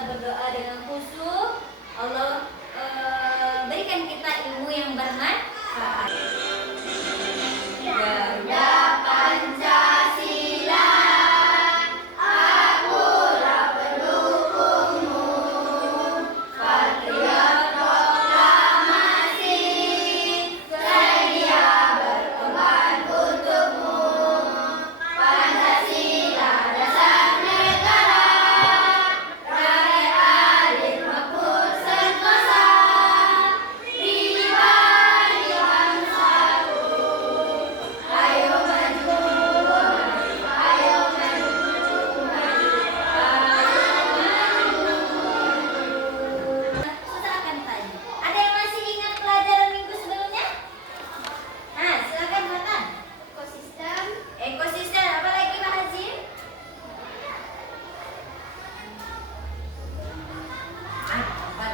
kita berdoa dengan khusyuk, Allah berikan kita ilmu yang bermanfaat. Garuda Pancasila, akulah pendukungmu, patriot proklamasi, sedia berkorban untukmu. Pancasila dasar negara, rakyat adil makmur sentosa, pribadi bangsaku. Ayo maju, ayo maju, silakan tanya. Ada yang masih ingat pelajaran minggu sebelumnya? Nah, silakan Matan. Ekosistem, apa lagi Pak Hazim? Apa?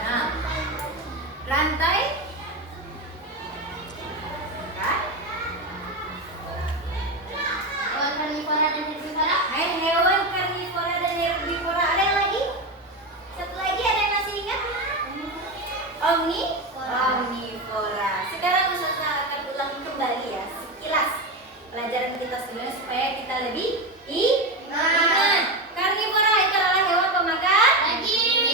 Rantai? Kan? Hewan karnivora dan herbivora. Hewan karnivora dan herbivora. Ada yang lagi? Satu lagi, ada yang masih ingat? Omnivora. Sekarang Ustazah akan ulang kembali ya, sekilas pelajaran kita sebelumnya supaya kita lebih ingat. Karnivora itu adalah hewan pemakan Daging.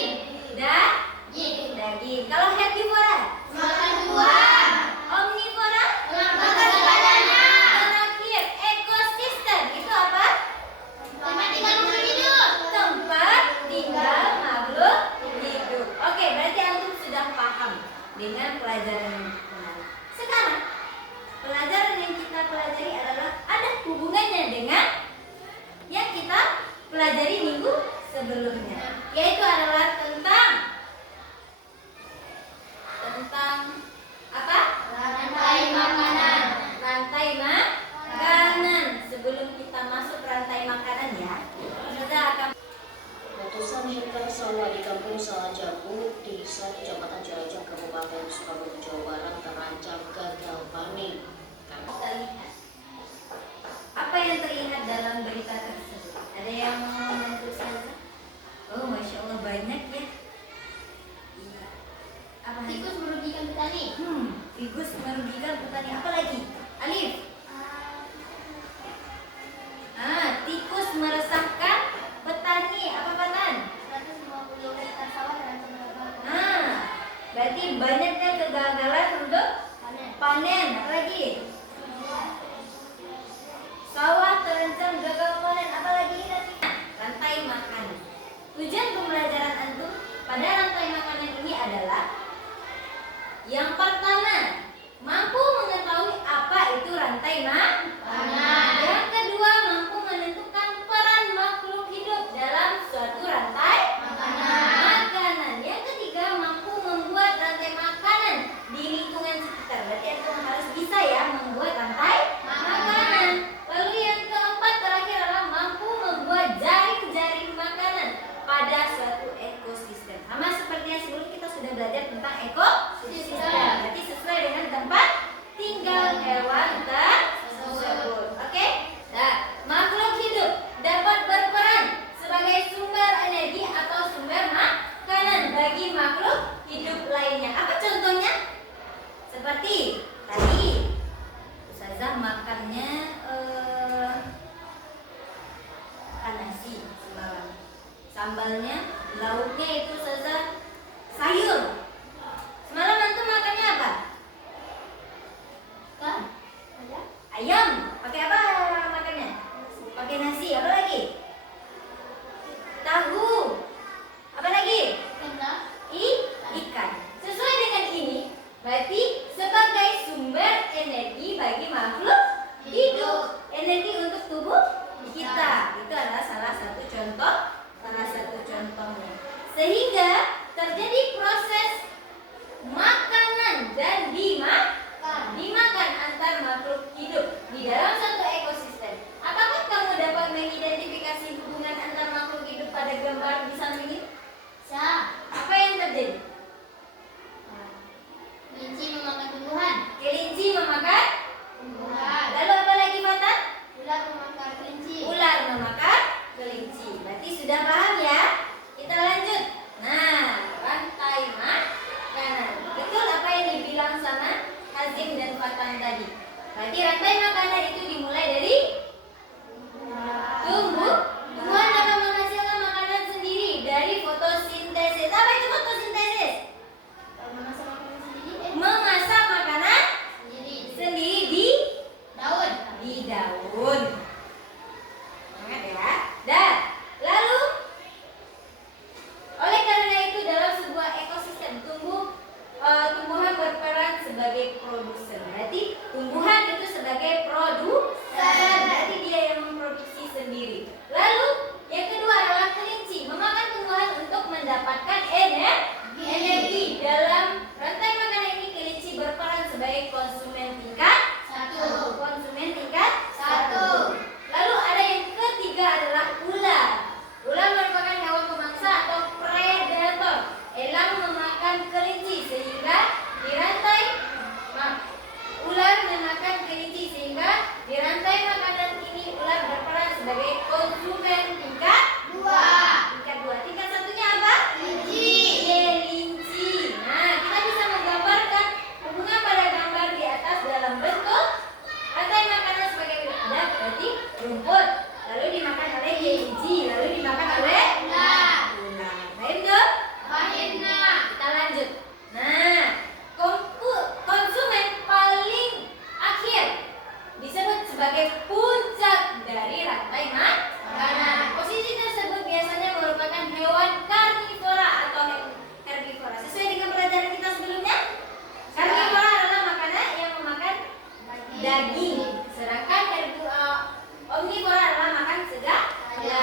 daging. Kalau herbivora, Makan buah. omnivora, Makan segalanya. terakhir ekosistem itu apa? Tempat tinggal makhluk hidup. Tempat tinggal makhluk hidup. Oke, berarti antum sudah paham dengan pelajaran yang kemarin. Sekarang pelajaran yang kita pelajari adalah ada hubungannya dengan yang kita pelajari minggu sebelumnya, yaitu adalah tentang apa? Rantai makanan. Rantai makanan. Sebelum kita masuk rantai makanan ya, kita akan Ratusan hektar sawah di Kampung Salajabu, Desa Kecamatan Cilacap, Kabupaten Sukabumi, Jawa Barat terancam gagal panen. kita lihat apa yang terlihat dalam berita tersebut. Ada yang mau membantu saya? Oh, masya Allah banyak ya. Iya. Apa lagi? Tikus merugikan petani. Tikus merugikan petani. Apa lagi? Alif. Tikus meresahkan petani. Apa Patan? 150 hektar sawah terancam gagal Berarti banyaknya kegagalan untuk panen. panen. Apa lagi? Sawah terancam gagal panen. Apa lagi tadi? Rantai makanan. Tujuan pembelajaran antum pada rantai makanan ini adalah yang pertama, mampu mengetahui apa itu rantai makanan. Yang kedua, mampu menentukan peran makhluk hidup dalam suatu rantai makanan. Yang ketiga, mampu membuat rantai makanan di lingkungan sekitar. Berarti antum harus bisa ya membuat rantai makanan. Lalu yang keempat terakhir adalah mampu membuat jaring-jaring makanan pada suatu ekosistem. Sama seperti yang sebelum kita sudah belajar tentang ekosistem. Berarti sesuai dengan tempat tinggal hewan tersebut. Oke? Nah, makhluk hidup dapat berperan sebagai sumber energi atau sumber makanan bagi makhluk hidup lainnya. Apa contohnya? Seperti tadi Ustazah makannya nasi semalam. Sambalnya, lauknya itu Ustazah sayur. Semalam antum makannya apa? Ayam. Pakai apa makannya? Pakai nasi. Apa lagi? Tahu. Apa lagi? Ikan. Sesuai dengan ini, berarti sebagai sumber energi bagi makhluk hidup, energi untuk tubuh kita. Itu adalah salah satu contohnya. Sehingga terjadi proses makanan dan dimakan antar makhluk hidup di dalam suatu ekosistem. Apakah kamu dapat mengidentifikasi hubungan antar makhluk hidup pada gambar di samping ini? Apa yang terjadi? Kelinci memakan tumbuhan. Kelinci memakan. Lalu apa lagi Mata? Ular memakan kelinci. Ular memakan kelinci. Berarti sudah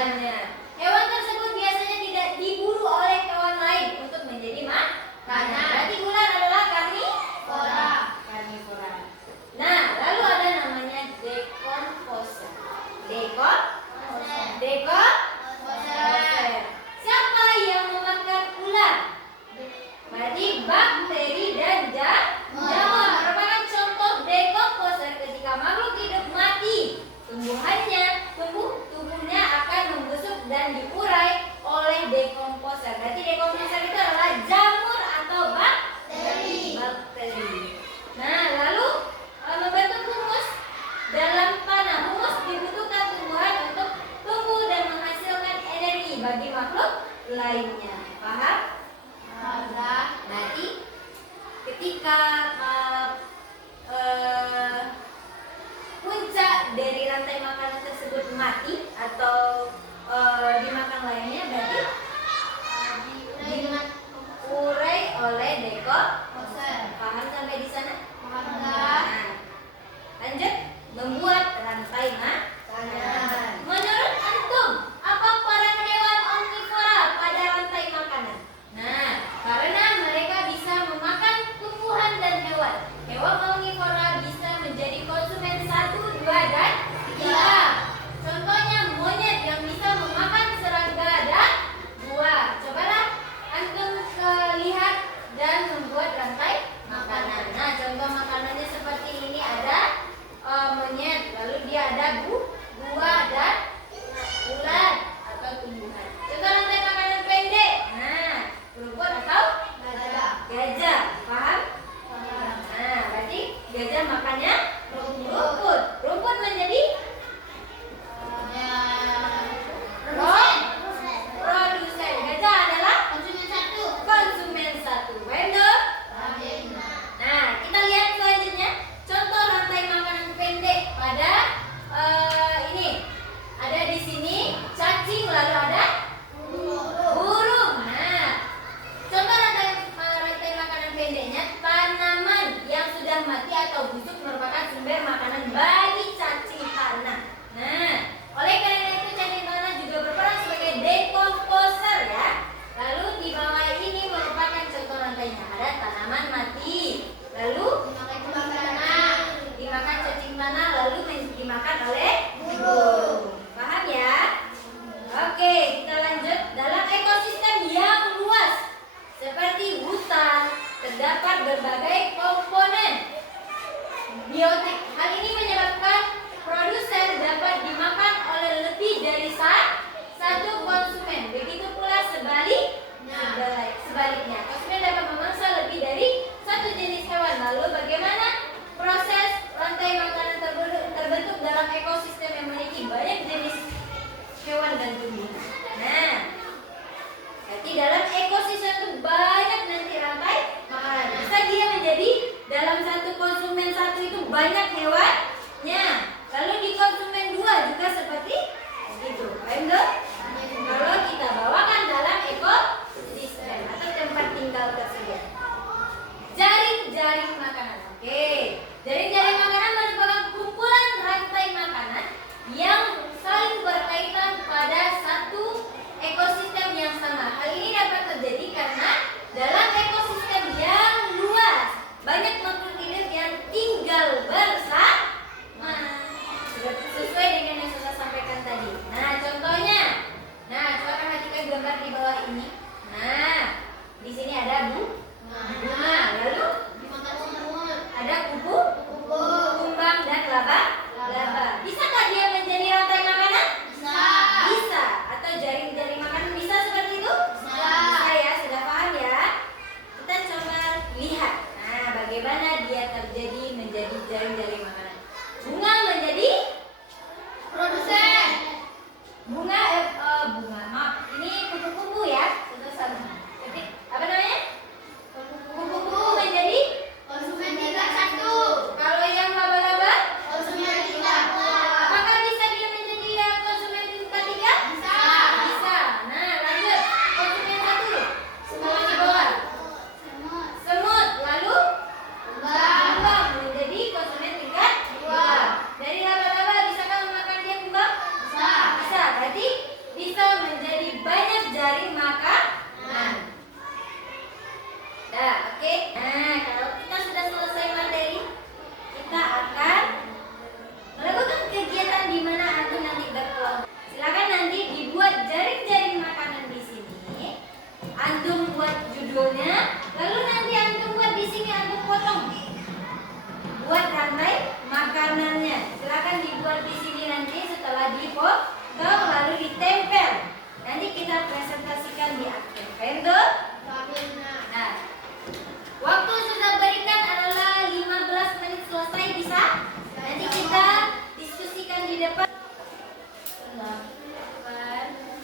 tumbuhannya. Hewan tersebut biasanya tidak diburu oleh hewan lain untuk menjadi makanan. Berarti ular adalah Karnivora. karnivora. Nah, lalu ada namanya decomposer. Decomposer. Siapa yang memakan ular? Berarti bakteri dan jamur merupakan contoh decomposer. Ketika makhluk hidup mati, tubuhnya akan membusuk dan diurai oleh decomposer. Berarti decomposer itu adalah jamur atau bakteri. Nah, lalu membentuk humus dalam tanah. Humus dibutuhkan tumbuhan untuk tumbuh dan menghasilkan energi bagi makhluk lainnya. Paham? Berarti ketika puncak dari rantai makanan tersebut mati atau dimakan lainnya, berarti diurai oleh decomposer. Paham sampai di sana? Nah, lanjut membuat rantai makanan. Menurut antum, apa peran hewan omnivora pada rantai makanan? Nah, karena mereka bisa memakan tumbuhan dan hewan. Hewan omnivora bisa menjadi konsumen 1, 2, dan 3. Contohnya monyet yang bisa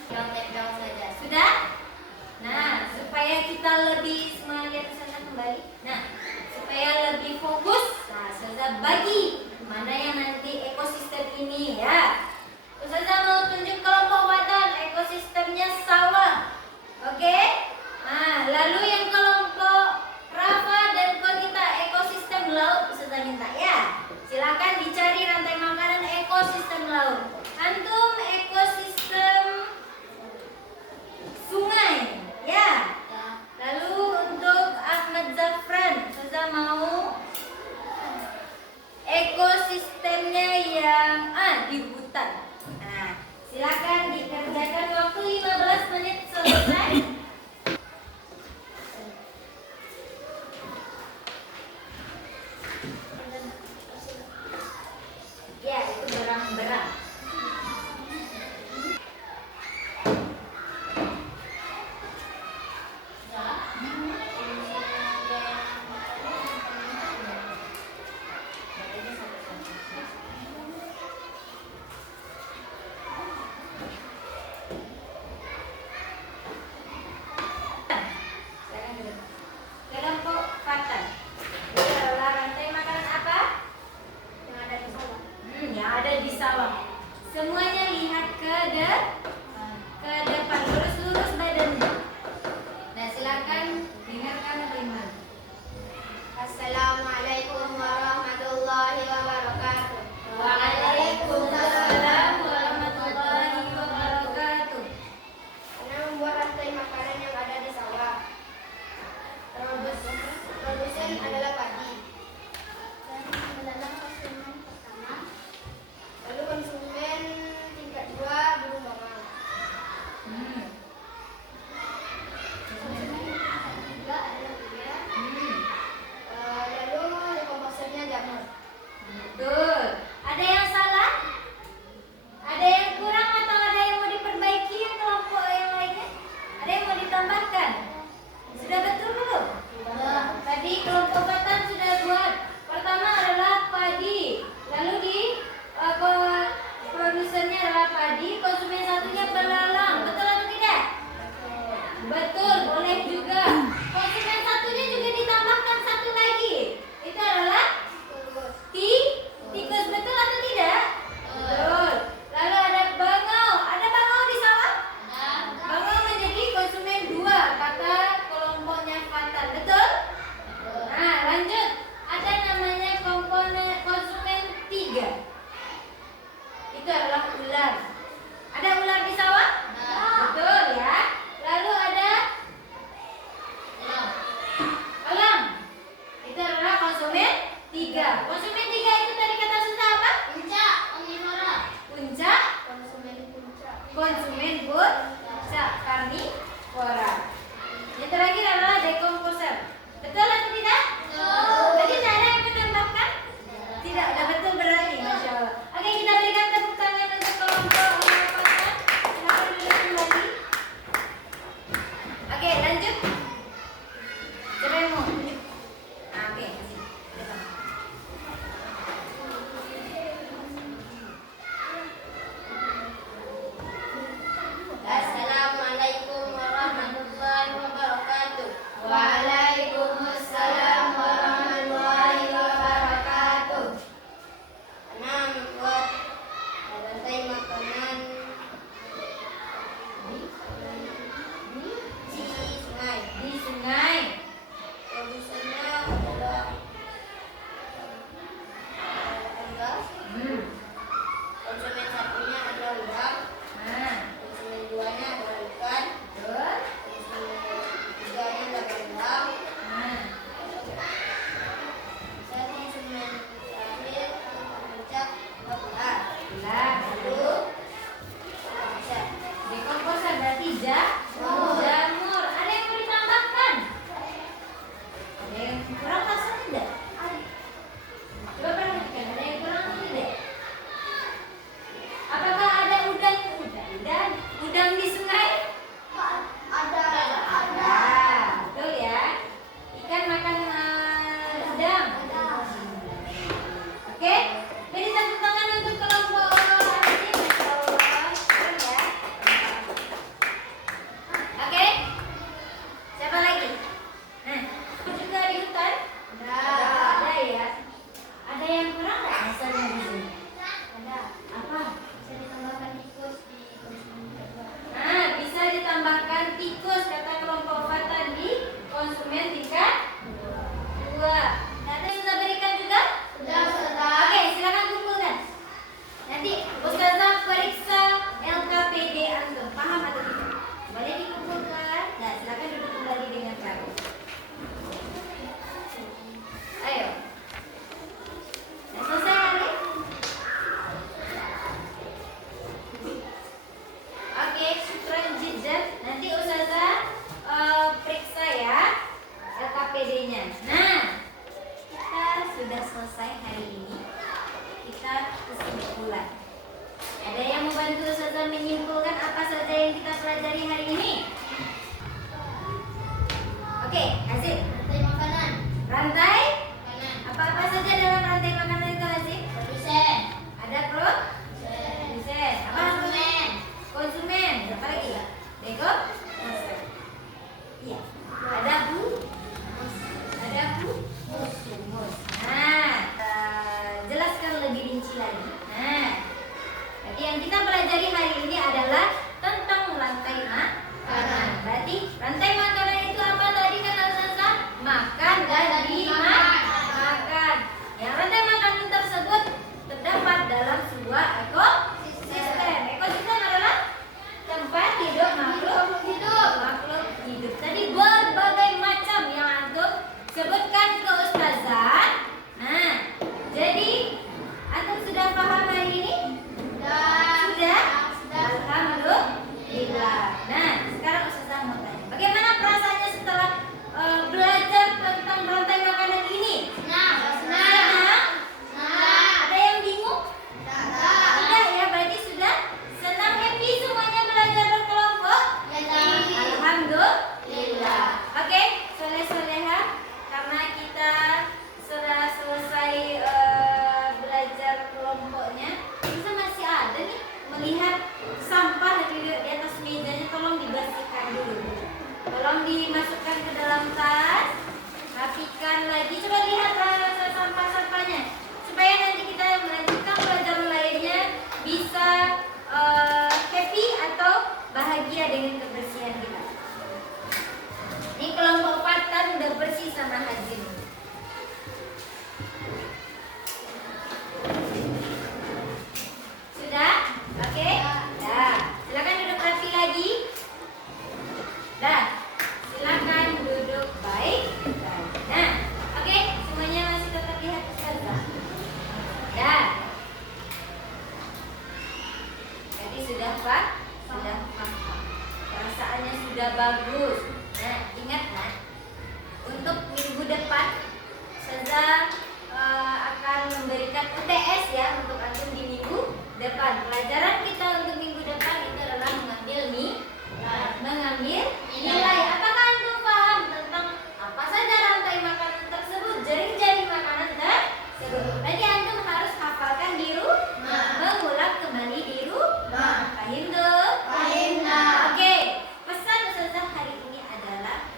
Down saja. Sudah? Nah, supaya kita lebih semangat ke sana kembali. Nah, supaya lebih fokus, nah Ustazah bagi mana yang nanti ekosistem ini ya. Ustazah mau tunjuk kelompok Watan, ekosistemnya sawah. Oke? Nah, lalu yang kelompok Rafa dan Konita, ekosistem laut. Ustazah minta ya. Silakan dicari rantai makanan ekosistem laut. Antum ekosistem sungai, ya. Lalu untuk Ahmad Zafran, Ustazah mau ekosistemnya yang di hutan. Nah, silakan dikerjakan, waktu 15 menit selesai. Ya, itu berang-berang. Kelompok Fatan. Itu adalah rantai makanan apa? Yang ada di sawah. Yang ada di sawah. Semuanya lihat ke depan, lurus badannya. Nah, silakan dengarkan Iman. Assalamualaikum warahmatullahi wabarakatuh. Waalaikumsalam warahmatullahi wabarakatuh. Karena membuat rantai makanan yang ada di sawah. Produsen adalah padi. Dan mendalam konsumen pertama. Lalu konsumen tingkat 2 burung bawang. Konsumen tingkat 3 adalah durian. Lalu komposernya jamur. Betul. Ada yang salah? Ada yang kurang atau ada yang mau diperbaiki yang kelompok yang lainnya? Ada yang mau ditambahkan? Sudah betul belum? Tadi kelompok Fatan sudah buat. Pertama adalah padi. Lalu di produsennya adalah padi, konsumen satunya belalang. Betul atau tidak? Betul, boleh juga. Konsumen satunya juga ditambahkan satu lagi. Itu adalah tikus. Betul atau tidak? Betul. Lalu ada bangau. Ada bangau di sawah? Bangau menjadi konsumen 2 kata kelompoknya Fatan. Betul? Nah, lanjut. Ada namanya komponen konsumen 3. Itu adalah ular. Ada ular di sawah? Betul ya. Lalu ada elang. Itu adalah konsumen 3. Konsumen 3 itu tadi kata susah apa? Puncak omnivora. Puncak. Konsumen puncak. Konsumen puncak karnivora. Yang terakhir adalah dekomposer. Betul atau tidak? Tadi tidak ada yang menambahkan? Tidak, udah betul berarti. Masya Allah. Oke, kita berikan tepuk tangan untuk kelompok Fatan. Silakan duduk kembali. Oke, lanjut. Siapa yang mau tunjuk? Oke, kasih. Depan. Assalamualaikum warahmatullahi wabarakatuh. Waalaikumsalam warahmatullahi wabarakatuh. Karena membuat rantai makanan di sungai. Di sungai. Produsennya adalah unggas. Konsumen satunya adalah udang. Nah, Konsumen 2-nya adalah ikan. betul. Konsumen 3-nya adalah berenang. Nah, Dan konsumen terakhir puncak adalah ular. ular. Lalu bisa Dekomposer berarti jamur. Ada yang mau ditambahkan? Ada yang kurang rasa tidak? Coba perhatikan, ada yang kurang atau tidak? Apakah ada udang di sungai? ada. Betul ya. Ikan makan udang. Oke, beri tepuk tangan untuk kelompok ini. Masya Allah, keren ya. Eko iya. Ada humus. Nah, jelaskan lebih rinci lagi. Nah, jadi yang kita pelajari hari ini adalah tentang rantai makanan. Berarti rantai makanan itu apa tadi kata Ustazah? Makan dan dimakan. Yang rantai makanan tersebut terdapat dalam sebuah ekosistem. Ekosistem adalah tempat hidup makhluk hidup. Tadi berbagai macam yang antum sebutkan ke Ustazah. Nah, jadi antum sudah paham hari ini? Sudah? Alhamdulillah. Nah, sekarang Ustazah mau tanya, bagaimana perasaannya setelah belajar tentang rantai makanan ini? Senang? Ada yang bingung? Tidak ya, berarti sudah senang, happy semuanya belajar berkelompok? Alhamdulillah. Oke, soleh-soleha, karena kita sudah selesai belajar kelompoknya, kita masih ada nih melihat sampah di atas mejanya, tolong dibersihkan dulu. Tolong dimasukkan ke dalam tas, rapikan lagi. Coba lihat sampah-sampahnya, supaya nanti kita melanjutkan pelajaran lainnya bisa happy atau bahagia dengan kebersihan kita. Ini kelompok Fatan udah bersih sama Hazim. Sudah? Oke? Dah. Silakan duduk rapi lagi. Dah. Silakan duduk baik. Nah, oke, semuanya masih tetap lihat Ustazah. Dah. Jadi sudah Pak? Sudah paham. Perasaannya sudah bagus. Nah, ingat kan? Untuk minggu depan Ustazah akan memberikan UTS ya untuk antum di minggu depan. Pelajaran kita untuk minggu depan itu adalah mengambil nilai. Apakah antum paham tentang apa saja rantai makanan tersebut, jaring-jaring makanan tersebut? Berarti antum harus hafalkan di rumah, mengulang kembali di rumah. Paham tuh? Oke, pesan Ustazah hari ini adalah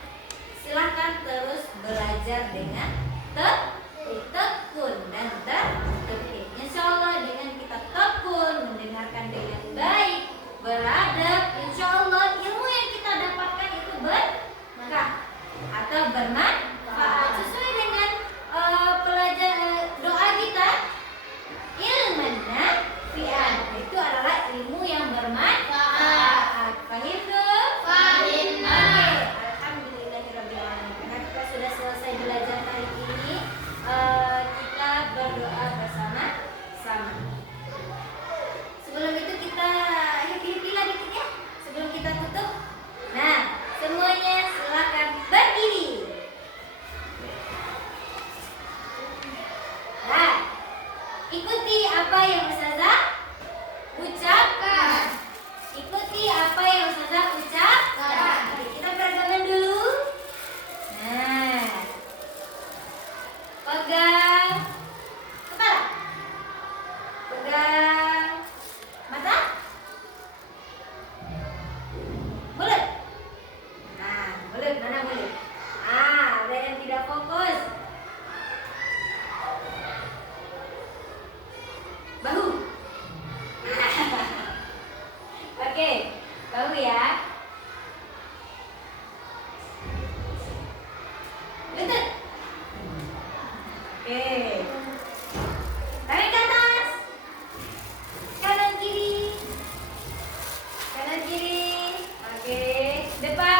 silahkan terus belajar dengan tekun dan tertib. Insya Allah dengan kita tekun, mendengarkan dengan baik, beradab, insya Allah ilmu yang kita dapatkan itu berkah atau bermanfaat sesuai dengan doa kita, ilman nafi'an. Itu adalah ilmu yang bermanfaat. Paham tuh? Oke, alhamdulillahirabbil alamin. Karena kita sudah selesai belajar hari ini, kita berdoa bersama-sama. Sebelum itu kita happy-happy lagi dikit ya, sebelum kita tutup. Nah, semuanya silakan berdiri. Nah, ikuti apa yang Ustazah ucapkan. Ikuti apa yang Ustazah ucapkan. Oke, kita pegangan dulu. Nah, pegang kepala, pegang mata, mulut. Nah, mulut, mana mulut? Ada yang tidak fokus. Bahu. Oke, bahu ya. Lutut. Oke. Tarik ke atas. Kanan kiri. Oke. Depan.